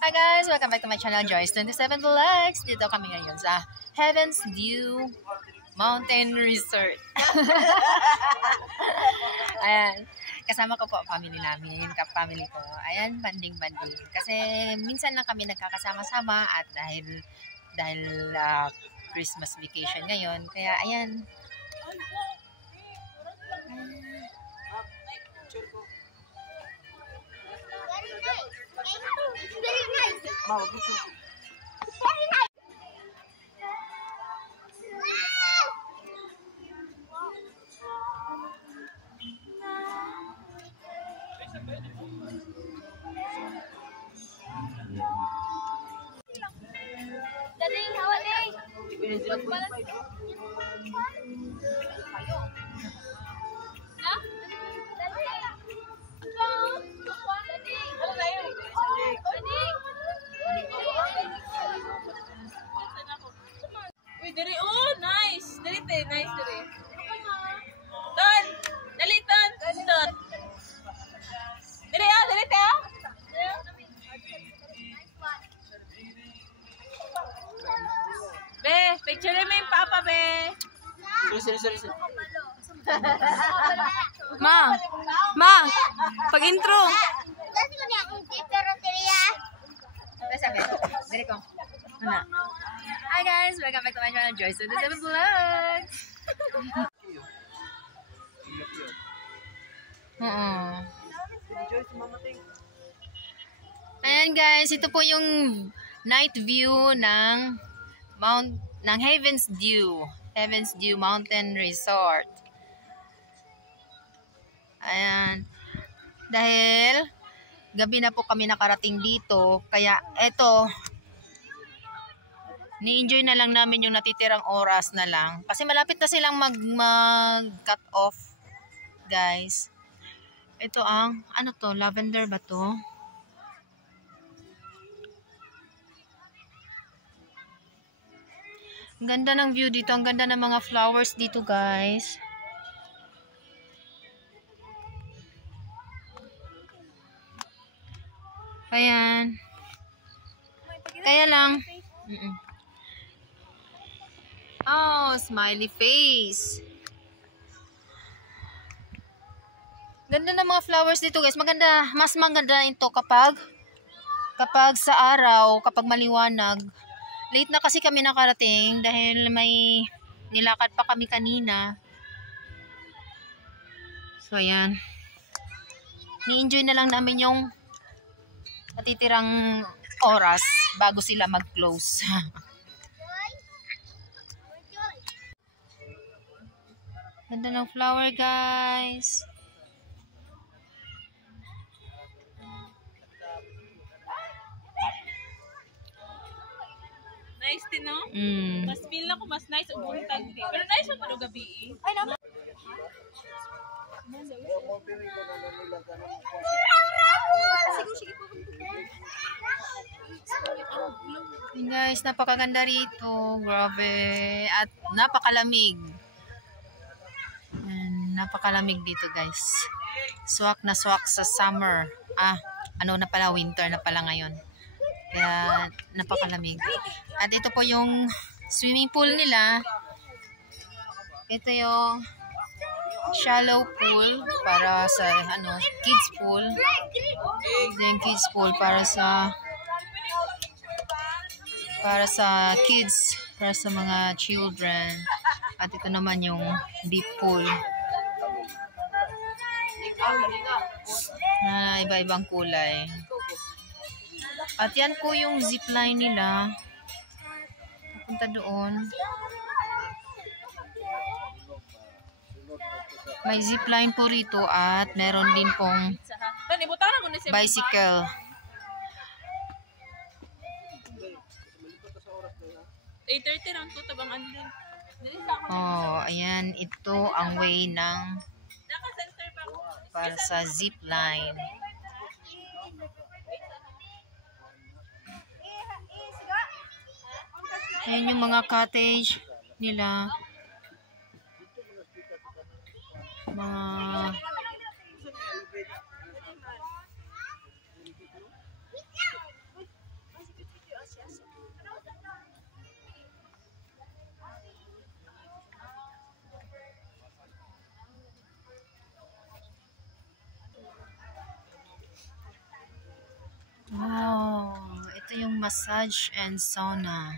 Hi guys! Welcome back to my channel, Joyce27 Vlogs. Dito kami ngayon sa Heaven's View Mountain Resort. Ayan. Kasama ko po ang family namin, kapamily ko. Ayan, banding-banding. Kasi minsan lang kami nagkakasama-sama at dahil Christmas vacation ngayon. Kaya ayan. Very nice. Wow, gitu. Very nice. Dading, hawa ding. Na? Uy, diri, oh, nice. Diri, te, nice, diri. Ton, dali, ton, ton. Diri, ah, diri, te, ah. Be, picture mo yung papa, be. Sorry. Ma, pag intro. Kasi ko niya kung pero tiriya. Sabi, dali ko. Ano? Hi guys! Welcome back to my channel, Joyce27 Vlogs! Ayan guys, ito po yung night view ng Heaven's View Mountain Resort. Ayan. Dahil gabi na po kami nakarating dito, kaya eto, ni-enjoy na lang namin yung natitirang oras na lang. Kasi malapit na silang mag-cut off, guys. Ito ang, ano to, lavender ba to? Ang ganda ng view dito. Ang ganda ng mga flowers dito, guys. Ayan. Kaya lang. Oh, smiley face. Ganda ng mga flowers dito, guys. Maganda. Mas maganda ito kapag sa araw, kapag maliwanag. Late na kasi kami nakarating dahil may nilakad pa kami kanina. So, ayan. Ni-enjoy na lang namin yung natitirang oras bago sila mag-close. Ganda ng flower, guys. Nice din, no? Mas feel na ko mas nice ang buntag din. Pero nice ang pano gabi, eh. Ay, naman. Hey guys, napakaganda rito. Grabe. At napakalamig. Napakalamig dito, guys. Swak na swak sa summer. Ano na pala, winter na pala ngayon. Kaya napakalamig. At ito po yung swimming pool nila. Ito yung shallow pool para sa kids pool. Ito yung kids pool para sa kids, para sa mga children. At ito naman yung deep pool. Iba-ibang kulay. At yan po yung zipline nila. Punta doon. May zipline po rito at meron din pong bicycle. 8:30 lang ko tabangan din. Dili sa ako. Oh, ayan. Ito ang way ng Naka-center pa ko. para sa zip line. Ayan yung mga cottage nila. Mga wow, ito yung massage and sauna.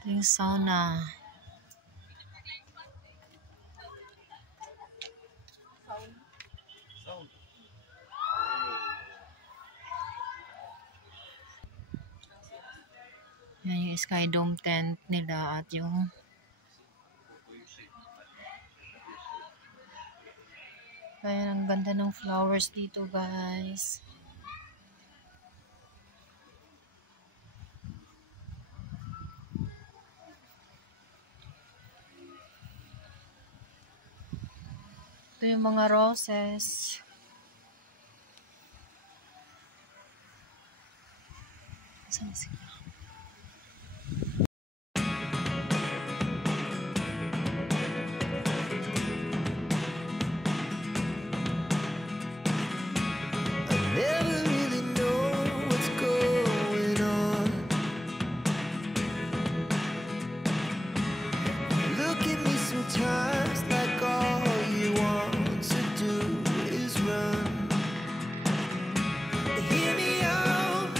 Ito yung sauna. Yan yung sky dome tent nila at yung ayan, ang ganda ng flowers dito, guys. Ito yung mga roses. Saan na sila? Never really know what's going on. Look at me sometimes like all you want to do is run. Hear me out,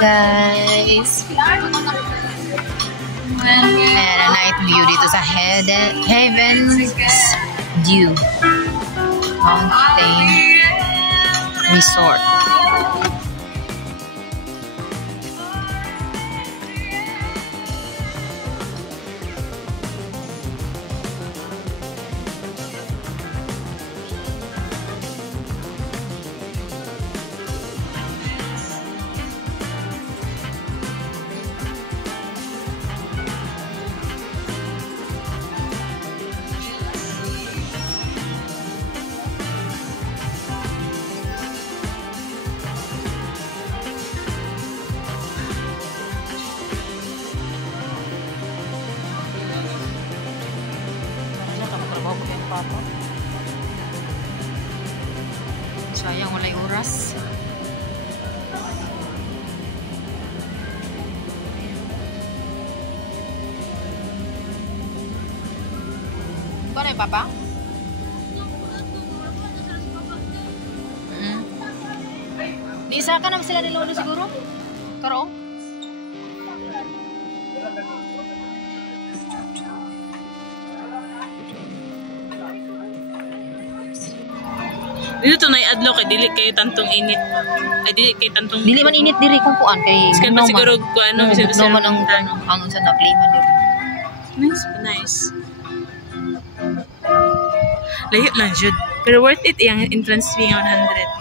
guys. And a night view dito sa Heaven's Dew Mountain Resort. Sayang walay oras. Ba na papa? Di isa ka naman sila ni Lolo siguro? Karo? Dito to na i-adlo kay dili kayo tantong init. Ay dili kay tantong Dili man init diri kung kuan kay Skan pa siguro ko ano no man ang unsa na klima diri. Nice. Layo lang jud. Pero worth it yung entrance fee nga 100.